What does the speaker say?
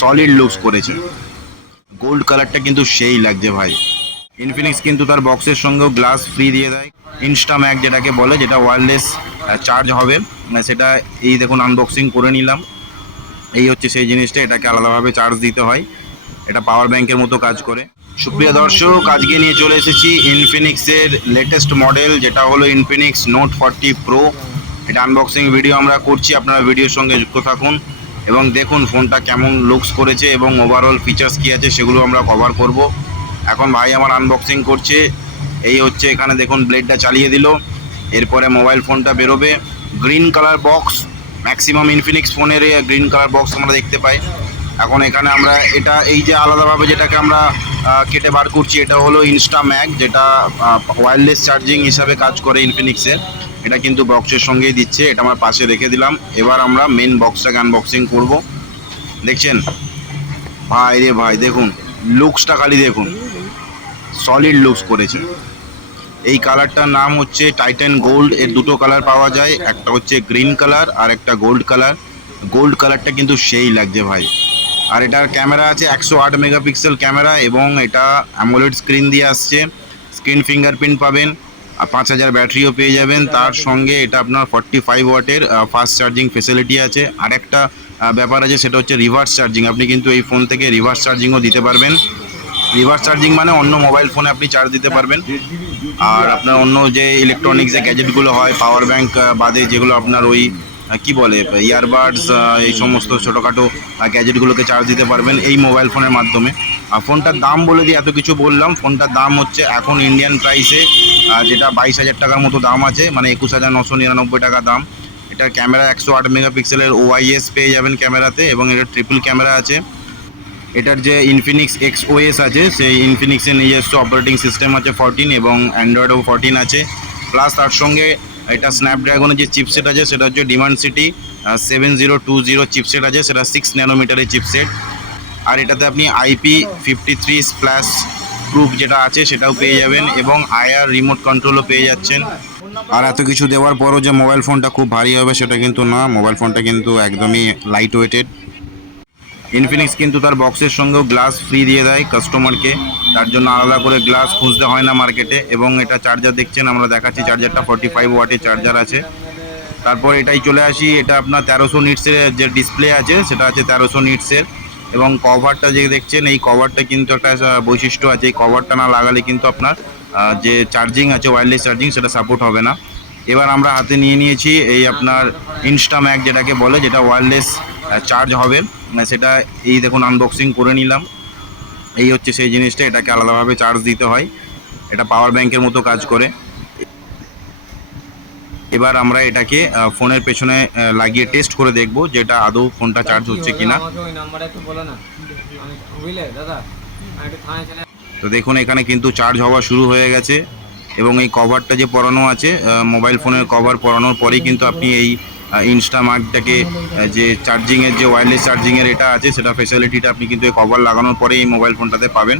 Solid looks করেছে। Gold কালারটা কিন্তু সেই লাগছে ভাই। ইনফিনিক্স কিন্তু তার বক্সের সঙ্গেও গ্লাস ফ্রি দিয়ে দেয়। ইনস্টা ম্যাক যেটাকে বলে যেটা ওয়্যারলেস চার্জ হবে। আহ, সেটা এই দেখুন আনবক্সিং করে নিলাম। এই হচ্ছে সেই জিনিসটা এটাকে আলাদাভাবে চার্জ দিতে হয়। এটা পাওয়ার ব্যাংকের মতো কাজ করে। সুপ্রিয় দর্শক আজকে নিয়ে চলে এসেছি ইনফিনিক্সের লেটেস্ট মডেল যেটা হলো ইনফিনিক্স নোট ফর্টি প্রো এটা আনবক্সিং ভিডিও আমরা করছি। আপনারা ভিডিওর সঙ্গে যুক্ত থাকুন। এবং দেখুন ফোনটা কেমন লুকস করেছে এবং ওভারঅল ফিচার্স কী আছে সেগুলো আমরা কভার করব। এখন ভাই আমার আনবক্সিং করছে। এই হচ্ছে এখানে দেখুন ব্লেডটা চালিয়ে দিল। এরপরে মোবাইল ফোনটা বেরোবে। Green colour box maximum Infinix ফোনের গ্রিন কালার বক্স আমরা দেখতে পাই। এখন এখানে আমরা এটা, এই যে আলাদাভাবে যেটাকে আমরা কেটে বার করছি, এটা হলো ইনস্টা ম্যাক যেটা ওয়্যারলেস চার্জিং হিসাবে কাজ করে ইনফিনিক্সের এটা কিন্তু বক্সের সঙ্গেই দিচ্ছে, এটা আমার পাশে রেখে দিলাম। এবার আমরা মেন বক্সটাকে আনবক্সিং করব। দেখছেন? ভাই রে ভাই, দেখুন লুকসটা খালি দেখুন। সলিড লুকস করেছে। এই কালারটার নাম হচ্ছে টাইটান গোল্ড এর দুটো কালার পাওয়া যায়। একটা হচ্ছে গ্রিন কালার আর একটা গোল্ড কালার গোল্ড কালারটা কিন্তু সেই লাগছে ভাই। আর এটার ক্যামেরা আছে একশো আট মেগাপিক্সেল ক্যামেরা এবং এটা অ্যামোলেড স্ক্রিন দিয়ে আসছে। স্ক্রিন ফিঙ্গারপ্রিন্ট পাবেন। পাঁচ হাজার ব্যাটারিও পেয়ে যাবেন। তার সঙ্গে এটা আপনার ফর্টি ফাইভ ওয়াটের ফাস্ট চার্জিং ফেসিলিটি আছে। আর একটা আহ, ব্যাপার আছে সেটা হচ্ছে রিভার্স চার্জিং আপনি কিন্তু এই ফোন থেকে রিভার্স চার্জিংও দিতে পারবেন। রিভার্স চার্জিং মানে অন্য মোবাইল ফোনে আপনি চার্জ দিতে পারবেন। আর আপনার অন্য যে ইলেকট্রনিক্স যে গ্যাজেটগুলো হয় পাওয়ার ব্যাংক বাদে যেগুলো আপনার ওই কি বলে ইয়ারবাডস এই সমস্ত ছোটোখাটো গ্যাজেটগুলোকে চার্জ দিতে পারবেন এই মোবাইল ফোনের মাধ্যমে। আর ফোনটার দাম বলে দিয়ে এত কিছু বললাম ফোনটার দাম হচ্ছে এখন ইন্ডিয়ান প্রাইসে যেটা বাইশ হাজার টাকার মতো দাম আছে মানে একুশ হাজার নশো নিরানব্বই টাকা দাম। এটার ক্যামেরা একশো আট মেগাপিক্সেলের ওআইএস পেয়ে যাবেন ক্যামেরাতে, এবং এটা ট্রিপল ক্যামেরা আছে। এটার যে ইনফিনিক্স এক্স ওএস আছে, সেই ইনফিনিক্সের নিজস্ব অপারেটিং সিস্টেম আছে ফোরটিন এবং অ্যান্ড্রয়েডও ফরটিন আছে। প্লাস তার সঙ্গে এটা স্ন্যাপড্রাগনের যে চিপসেট আছে, সেটা হচ্ছে Dimensity seven zero two zero chipset আছে, সেটা সিক্স ন্যানোমিটারের চিপসেট আর এটাতে আপনি IP fifty three splash proof যেটা আছে, সেটাও পেয়ে যাবেন এবং আয়ার রিমোট কন্ট্রোলও পেয়ে যাচ্ছেন। আর এত কিছু দেওয়ার পরও যে মোবাইল ফোনটা খুব ভারী হবে, সেটা কিন্তু না। মোবাইল ফোনটা কিন্তু একদমই লাইট ওয়েটেড ইনফিনিক্স কিন্তু তার বক্সের সঙ্গেও গ্লাস ফ্রি দিয়ে দেয় কাস্টমারকে তার জন্য আলাদা করে গ্লাস খুঁজতে হয় না মার্কেটে এবং এটা চার্জার দেখছেন, আমরা দেখাচ্ছি চার্জারটা ফর্টি ফাইভ ওয়াটের চার্জার আছে। তারপর এটাই চলে আসি, এটা আপনার তেরোশো নিটসের যে ডিসপ্লে আছে, সেটা আছে তেরোশো নিটসের এবং কভারটা যে দেখছেন, এই কভারটা কিন্তু একটা বৈশিষ্ট্য আছে, এই কভারটা না লাগালে কিন্তু আপনার যে চার্জিং আছে ওয়্যারলেস চার্জিং সেটা সাপোর্ট হবে না। এবার আমরা হাতে নিয়ে নিয়েছি এই আপনার ইনস্টা ম্যাক যেটাকে বলে, যেটা ওয়্যারলেস চার্জ হবে। সেটা এই দেখুন আনবক্সিং করে নিলাম। এই হচ্ছে সেই জিনিসটা এটাকে আলাদাভাবে চার্জ দিতে হয়। এটা পাওয়ার ব্যাংকের মতো কাজ করে। এবার আমরা এটাকে ফোনের পেছনে লাগিয়ে টেস্ট করে দেখব যেটা আদৌ ফোনটা চার্জ হচ্ছে কিনা। তো দেখুন এখানে কিন্তু চার্জ হওয়া শুরু হয়ে গেছে। এবং এই কভারটা যে পরানো আছে মোবাইল ফোনের কভার পরানোর পরেই কিন্তু আপনি এই ইনস্টা মার্কটাকে যে চার্জিংয়ের যে ওয়্যারলেস চার্জিংয়ের এটা আছে, সেটা ফেসিলিটিটা আপনি কিন্তু এই কভার লাগানোর পরে এই মোবাইল ফোনটাতে পাবেন।